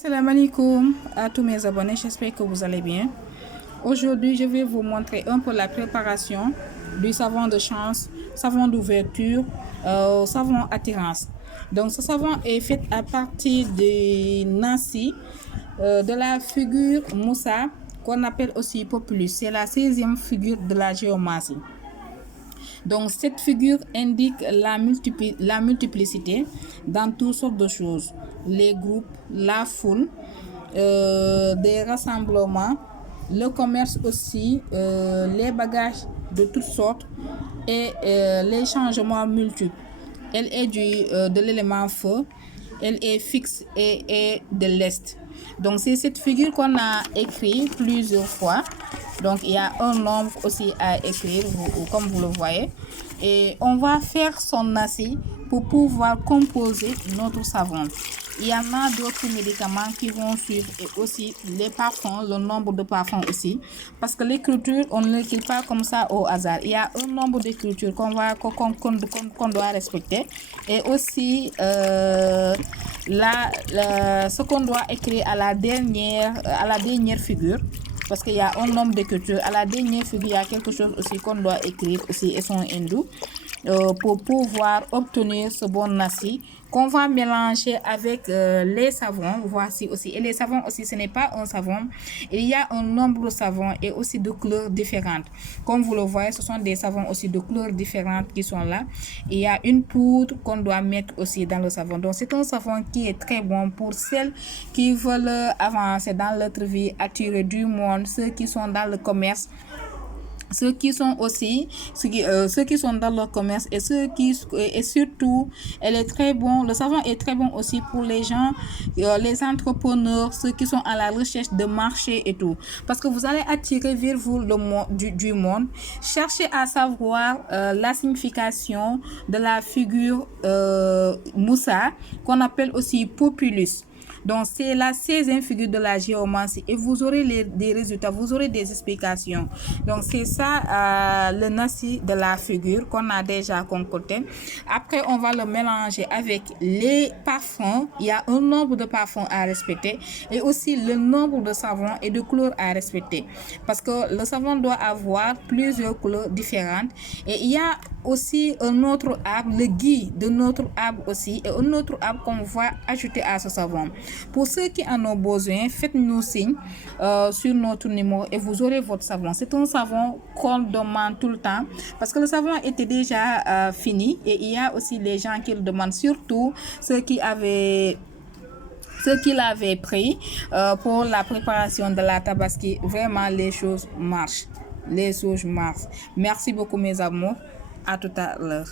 Salam alaikum à tous mes abonnés, j'espère que vous allez bien. Aujourd'hui, je vais vous montrer un peu la préparation du savon de chance, savon d'ouverture, savon attirance. Donc, ce savon est fait à partir de nasi, de la figure Moussa, qu'on appelle aussi Populus. C'est la 16e figure de la géomancie. Donc, cette figure indique la multiplicité dans toutes sortes de choses. Les groupes, la foule, des rassemblements, le commerce aussi, les bagages de toutes sortes et les changements multiples. Elle est de l'élément feu, elle est fixe et de l'est. Donc, c'est cette figure qu'on a écrit plusieurs fois. Donc, il y a un nombre aussi à écrire, comme vous le voyez. Et on va faire son nasi pour pouvoir composer notre savon. Il y en a d'autres médicaments qui vont suivre et aussi les parfums, le nombre de parfums aussi. Parce que l'écriture, on ne l'écrit pas comme ça au hasard. Il y a un nombre d'écritures qu'on doit respecter. Et aussi, ce qu'on doit écrire à la dernière figure. Parce qu'il y a un nombre d'écritures. À la dernière figure, il y a quelque chose aussi qu'on doit écrire aussi et son hindou pour pouvoir obtenir ce bon nasi qu'on va mélanger avec les savons. Voici aussi. Et les savons aussi, ce n'est pas un savon. Il y a un nombre de savons et aussi de couleurs différentes. Comme vous le voyez, ce sont des savons aussi de couleurs différentes qui sont là. Et il y a une poudre qu'on doit mettre aussi dans le savon. Donc, c'est un savon qui est très bon pour celles qui veulent avancer dans leur vie, attirer du monde, ceux qui sont dans le commerce. Ceux qui sont dans le commerce et surtout elle est très bon. Le savon est très bon aussi pour les gens, les entrepreneurs, ceux qui sont à la recherche de marché et tout, parce que vous allez attirer vers vous le monde du monde. Cherchez à savoir la signification de la figure Moussa, qu'on appelle aussi Populus. Donc, c'est la 16e figure de la géomancie et vous aurez des résultats, vous aurez des explications. Donc, c'est ça le nasi de la figure qu'on a déjà concocté. Après, on va le mélanger avec les parfums. Il y a un nombre de parfums à respecter et aussi le nombre de savons et de couleurs à respecter. Parce que le savon doit avoir plusieurs couleurs différentes. Et il y a aussi un autre arbre, le gui de notre arbre aussi, et un autre arbre qu'on va ajouter à ce savon. Pour ceux qui en ont besoin, faites-nous signe sur notre numéro et vous aurez votre savon. C'est un savon qu'on demande tout le temps parce que le savon était déjà fini et il y a aussi les gens qui le demandent, surtout ceux qui l'avaient pris pour la préparation de la tabaski. Vraiment, les choses marchent. Merci beaucoup mes amours. À tout à l'heure.